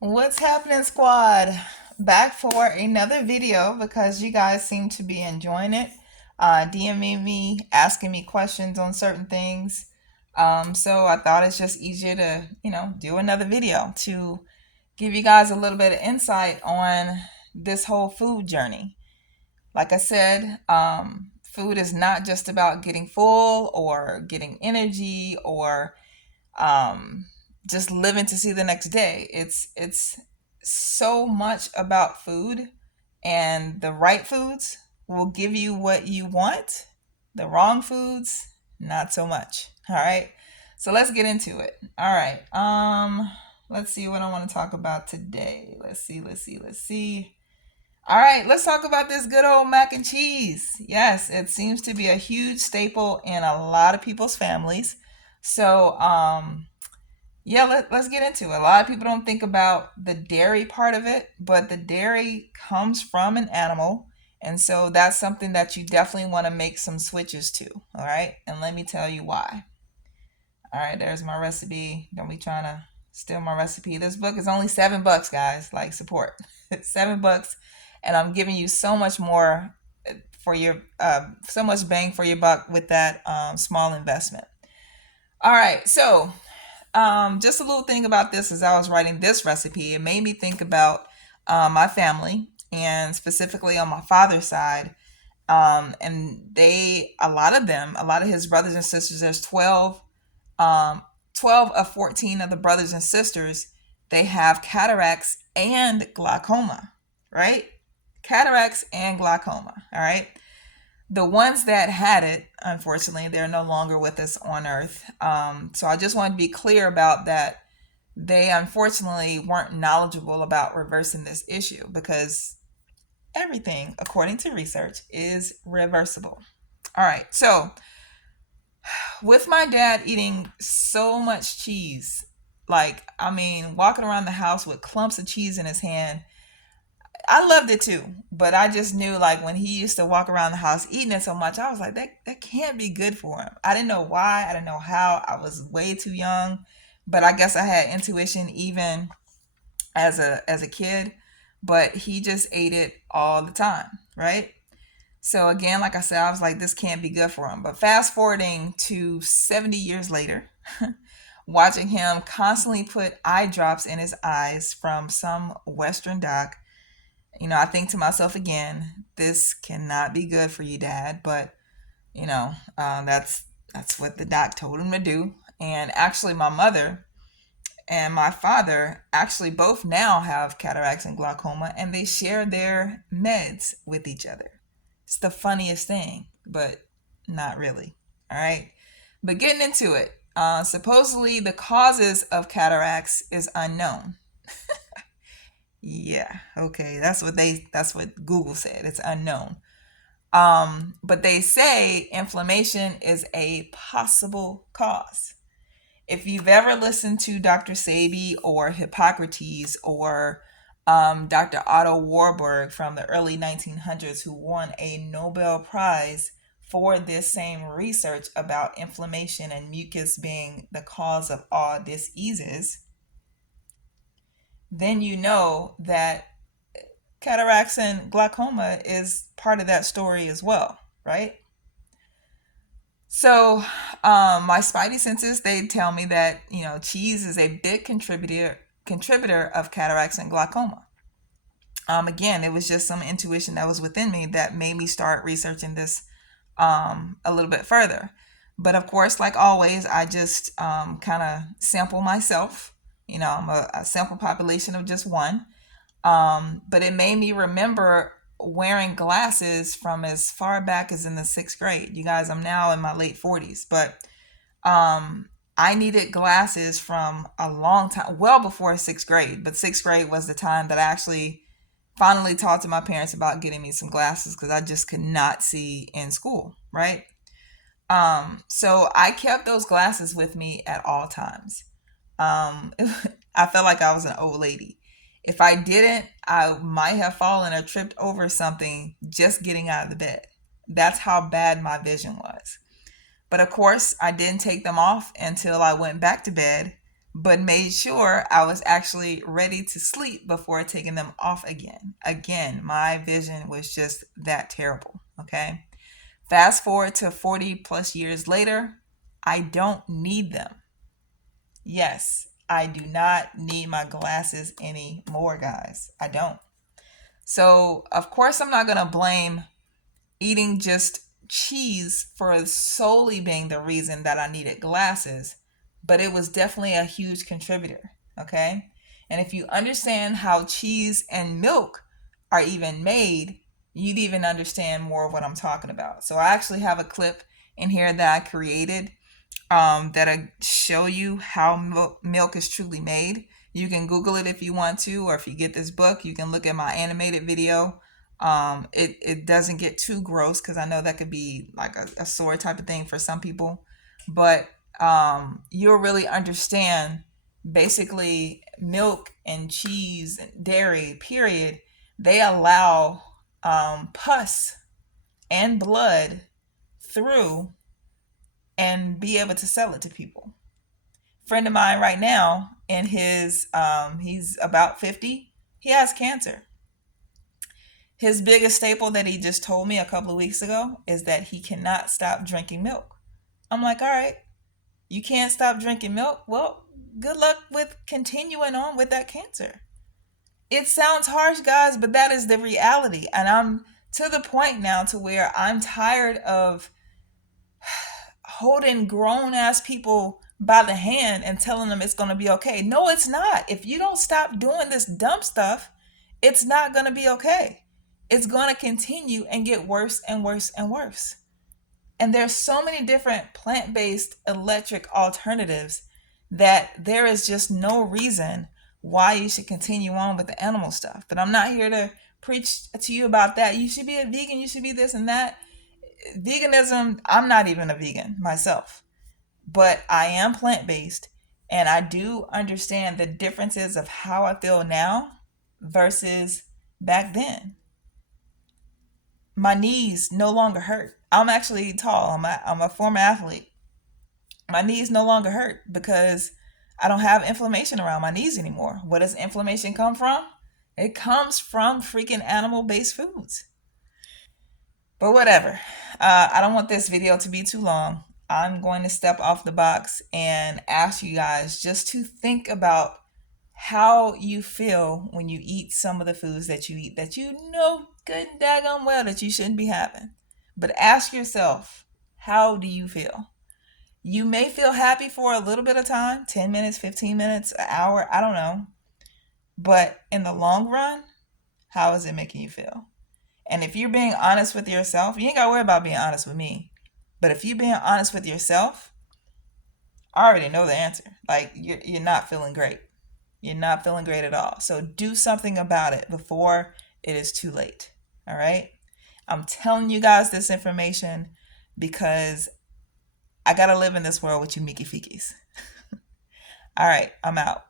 What's happening, squad? Back for another video because you guys seem to be enjoying it. DMing me, asking me questions on certain things. So I thought it's just easier to, do another video to give you guys a little bit of insight on this whole food journey. Like I said, food is not just about getting full or getting energy or um, just living to see the next day. It's so much about food, and the right foods will give you what you want. The wrong foods, not so much. All right. So let's get into it. All right. Let's see what I want to talk about today. Let's see. All right, let's talk about this good old mac and cheese. Yes, it seems to be a huge staple in a lot of people's families. So, yeah, let's get into it. A lot of people don't think about the dairy part of it, but the dairy comes from an animal. And so that's something that you definitely want to make some switches to. All right. And let me tell you why. All right, there's my recipe. Don't be trying to steal my recipe. This book is only $7, guys. Like, support. It's $7. And I'm giving you so much more for your, so much bang for your buck with that small investment. All right. So just a little thing about this as I was writing this recipe, it made me think about my family and specifically on my father's side. And a lot of them, a lot of his brothers and sisters, there's 12, um, 12 of 14 of the brothers and sisters, they have cataracts and glaucoma, right? Cataracts and glaucoma, all right? The ones that had it, unfortunately, they're no longer with us on earth. So I just want to be clear about that. They unfortunately weren't knowledgeable about reversing this issue because everything, according to research, is reversible. All right. So with my dad eating so much cheese, like, I mean, walking around the house with clumps of cheese in his hand, I loved it too, but I just knew like when he used to walk around the house eating it so much, I was like, that can't be good for him. I didn't know why, I didn't know how. I was way too young, but I guess I had intuition even as a kid. But he just ate it all the time, right? So again, like I said, I was like, this can't be good for him. But fast forwarding to 70 years later, watching him constantly put eye drops in his eyes from some Western doc, I think to myself again, this cannot be good for you, Dad. But that's what the doc told him to do. And actually, my mother and my father actually both now have cataracts and glaucoma, and they share their meds with each other. It's the funniest thing, but not really. All right, but getting into it. Supposedly, the causes of cataracts is unknown. Yeah, okay, that's what Google said. It's unknown. But they say inflammation is a possible cause. If you've ever listened to Dr. Sabi or Hippocrates or Dr. Otto Warburg from the early 1900s, who won a Nobel Prize for this same research about inflammation and mucus being the cause of all diseases, then you know that cataracts and glaucoma is part of that story as well, right? So, my spidey senses they tell me that cheese is a big contributor of cataracts and glaucoma. Again, it was just some intuition that was within me that made me start researching this a little bit further. But of course, like always, I just kind of sample myself. I'm a sample population of just one. But it made me remember wearing glasses from as far back as in the sixth grade. You guys, I'm now in my late 40s, but I needed glasses from a long time, well before sixth grade. But sixth grade was the time that I actually finally talked to my parents about getting me some glasses because I just could not see in school, right? So I kept those glasses with me at all times. Um, I felt like I was an old lady. If I didn't, I might have fallen or tripped over something just getting out of the bed. That's how bad my vision was. But of course, I didn't take them off until I went back to bed. but made sure I was actually ready to sleep before taking them off again. Again, my vision was just that terrible. Okay. Fast forward to 40 plus years later, I don't need them. Yes, I do not need my glasses anymore, guys. I don't. So, of course, I'm not going to blame eating just cheese for solely being the reason that I needed glasses, but it was definitely a huge contributor. Okay. And if you understand how cheese and milk are even made, you'd even understand more of what I'm talking about. So, I actually have a clip in here that I created that I show you how milk is truly made. You can Google it if you want to, or if you get this book, you can look at my animated video. It doesn't get too gross because I know that could be like a sore type of thing for some people, but you'll really understand basically milk and cheese and dairy, period. They allow pus and blood through and be able to sell it to people. Friend of mine right now, in his he's about 50, he has cancer. His biggest staple that he just told me a couple of weeks ago is that he cannot stop drinking milk. I'm like, all right, you can't stop drinking milk? Well, good luck with continuing on with that cancer. It sounds harsh, guys, but that is the reality. And I'm to the point now to where I'm tired of holding grown ass people by the hand and telling them it's going to be okay. No, it's not. If you don't stop doing this dumb stuff, it's not going to be okay. It's going to continue and get worse and worse and worse. And there's so many different plant-based electric alternatives that there is just no reason why you should continue on with the animal stuff. But I'm not here to preach to you about that. You should be a vegan, you should be this and that. Veganism, I'm not even a vegan myself, but I am plant-based, and I do understand the differences of how I feel now versus back then. My knees no longer hurt. I'm actually tall. I'm a former athlete. My knees no longer hurt because I don't have inflammation around my knees anymore. Where does inflammation come from? It comes from freaking animal-based foods. But whatever. I don't want this video to be too long. I'm going to step off the box and ask you guys just to think about how you feel when you eat some of the foods that you eat that you know good and daggone well that you shouldn't be having. But ask yourself, how do you feel? You may feel happy for a little bit of time, 10 minutes, 15 minutes, an hour, I don't know. But in the long run, how is it making you feel? And if you're being honest with yourself, you ain't got to worry about being honest with me. But if you're being honest with yourself, I already know the answer. Like, you're not feeling great. You're not feeling great at all. So do something about it before it is too late. All right? I'm telling you guys this information because I got to live in this world with you Mickey Fikis. All right, I'm out.